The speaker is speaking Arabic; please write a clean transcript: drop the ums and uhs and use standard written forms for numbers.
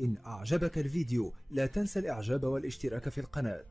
إن أعجبك الفيديو لا تنسى الإعجاب والاشتراك في القناة.